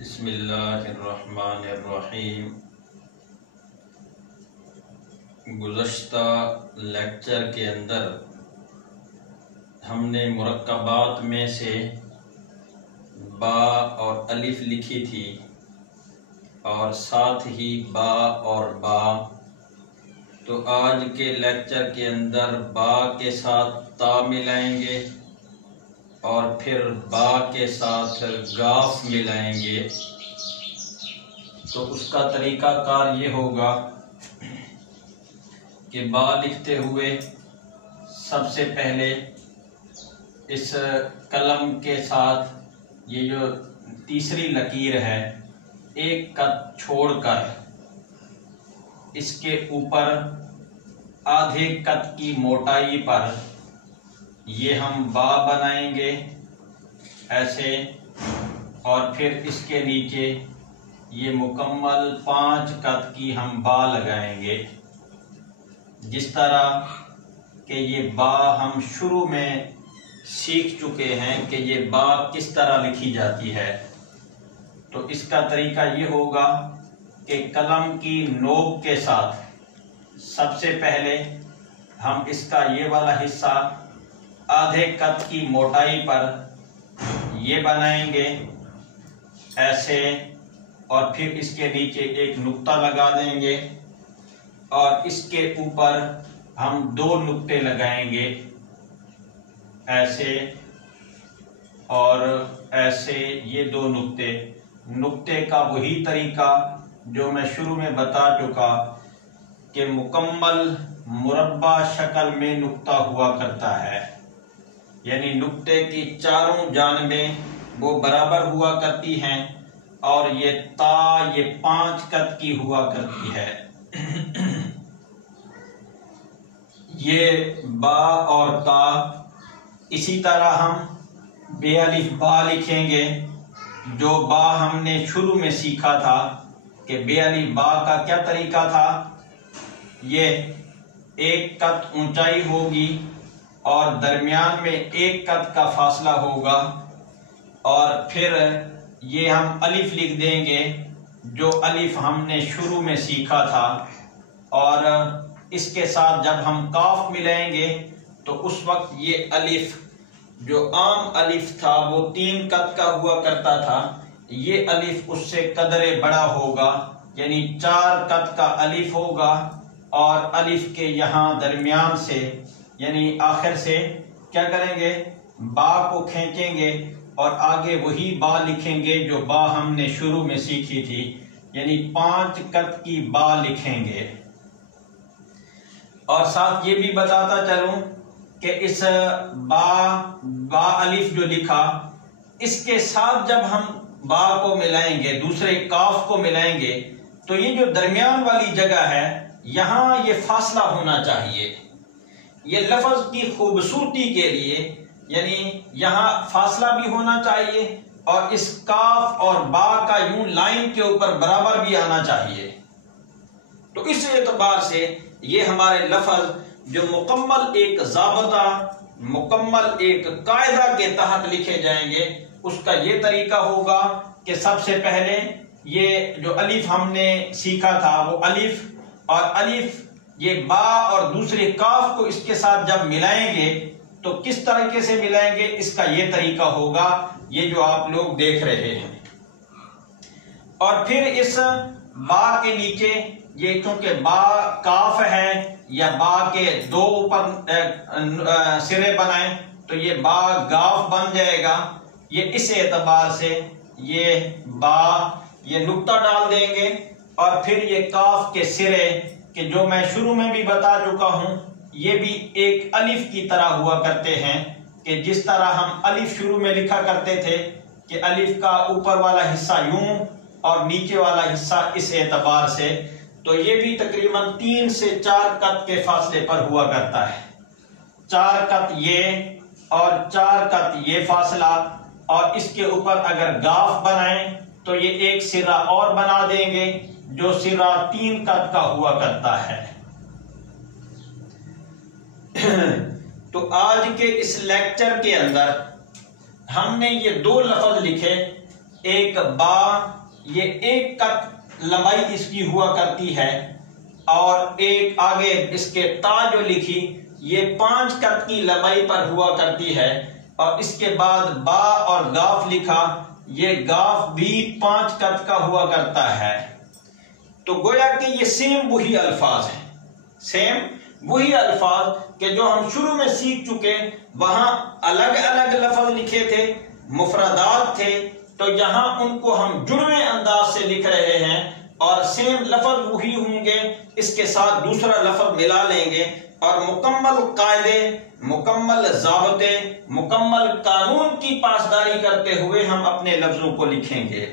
बिस्मिल्लाहिर्रहमानिर्रहीम। गुज़श्ता लेक्चर के अंदर हमने मुरक्कबात में से बा और अलिफ लिखी थी और साथ ही बा और बा। तो आज के लेक्चर के अंदर बा के साथ ता मिलाएंगे और फिर बा के साथ गाफ मिलाएंगे। तो उसका तरीक़ाकार ये होगा कि बा लिखते हुए सबसे पहले इस कलम के साथ ये जो तीसरी लकीर है एक कत छोड़कर इसके ऊपर आधे कत की मोटाई पर ये हम बा बनाएंगे ऐसे, और फिर इसके नीचे ये मुकम्मल 5 कत की हम बा लगाएंगे। जिस तरह कि ये बा हम शुरू में सीख चुके हैं कि ये बा किस तरह लिखी जाती है। तो इसका तरीका ये होगा कि कलम की नोक के साथ सबसे पहले हम इसका ये वाला हिस्सा आधे कत की मोटाई पर ये बनाएंगे ऐसे, और फिर इसके नीचे एक नुक्ता लगा देंगे और इसके ऊपर हम 2 नुक्ते लगाएंगे ऐसे और ऐसे। ये 2 नुक्ते का वही तरीका जो मैं शुरू में बता चुका कि मुकम्मल मुरब्बा शक्ल में नुक्ता हुआ करता है, यानी नुक्ते की चारों जानिबें वो बराबर हुआ करती हैं और ये ता ये 5 कत की हुआ करती है। ये बा और ता इसी तरह हम बेअलिफ बा लिखेंगे। जो बा हमने शुरू में सीखा था कि बेअलिफ बा का क्या तरीका था, ये 1 कत ऊंचाई होगी और दरमियान में 1 कत का फासला होगा, और फिर ये हम अलिफ लिख देंगे जो अलिफ हमने शुरू में सीखा था। और इसके साथ जब हम काफ मिलाएंगे तो उस वक्त ये अलिफ जो आम अलिफ था वो 3 कत का हुआ करता था, ये अलिफ उससे कदरे बड़ा होगा, यानी 4 कत का अलिफ होगा। और अलिफ के यहाँ दरमियान से यानी आखिर से क्या करेंगे, बा को खींचेंगे और आगे वही बा लिखेंगे जो बा हमने शुरू में सीखी थी, यानी 5 कत की बा लिखेंगे। और साथ ये भी बताता चलूं कि इस बा अलिफ जो लिखा, इसके साथ जब हम बा को मिलाएंगे, दूसरे काफ को मिलाएंगे, तो ये जो दरमियान वाली जगह है यहां ये फासला होना चाहिए। ये लफ्ज की खूबसूरती के लिए यानी यहां फासला भी होना चाहिए और इस काफ और बा का यूं लाइन के ऊपर बराबर भी आना चाहिए। तो इस एतबार से ये हमारे लफ्ज जो मुकम्मल एक ज़ाबता, मुकम्मल एक कायदा के तहत लिखे जाएंगे, उसका ये तरीका होगा कि सबसे पहले ये जो अलिफ हमने सीखा था वो अलिफ, और अलिफ ये बा और दूसरे काफ को इसके साथ जब मिलाएंगे तो किस तरीके से मिलाएंगे, इसका ये तरीका होगा ये जो आप लोग देख रहे हैं। और फिर इस बा के नीचे ये क्योंकि बा काफ है या बा के 2 ऊपर सिरे बनाए तो ये बा गाफ बन जाएगा। ये इस एतबार से ये बा ये नुक्ता डाल देंगे और फिर ये काफ के सिरे कि जो मैं शुरू में भी बता चुका हूं, ये भी एक अलिफ की तरह हुआ करते हैं कि जिस तरह हम अलिफ शुरू में लिखा करते थे कि अलिफ का ऊपर वाला हिस्सा यूं और नीचे वाला हिस्सा इस एतबार से, तो ये भी तकरीबन 3 से 4 कत के फासले पर हुआ करता है। 4 कत ये और 4 कत ये फासला, और इसके ऊपर अगर गाफ बनाएं तो ये एक सिरा और बना देंगे जो सिरा 3 कत का हुआ करता है। तो आज के इस लेक्चर के अंदर हमने ये 2 लफ्ज लिखे एक बा, ये एक कत लंबाई इसकी हुआ करती है, और एक आगे इसके ता जो लिखी ये 5 कत की लंबाई पर हुआ करती है, और इसके बाद बा और गाफ लिखा, ये गाफ भी 5 कत का हुआ करता है। तो गोया कि ये सेम वही अल्फाज हैं, सेम वही अल्फाज के जो हम शुरू में सीख चुके, वहां अलग अलग लफ्ज लिखे थे, मुफरदात थे, तो यहां उनको हम जुड़वे अंदाज से लिख रहे हैं और सेम लफ्ज वही होंगे, इसके साथ दूसरा लफ्ज मिला लेंगे और मुकम्मल कायदे, मुकम्मल ज़ाबते, मुकम्मल कानून की पासदारी करते हुए हम अपने लफ्जों को लिखेंगे।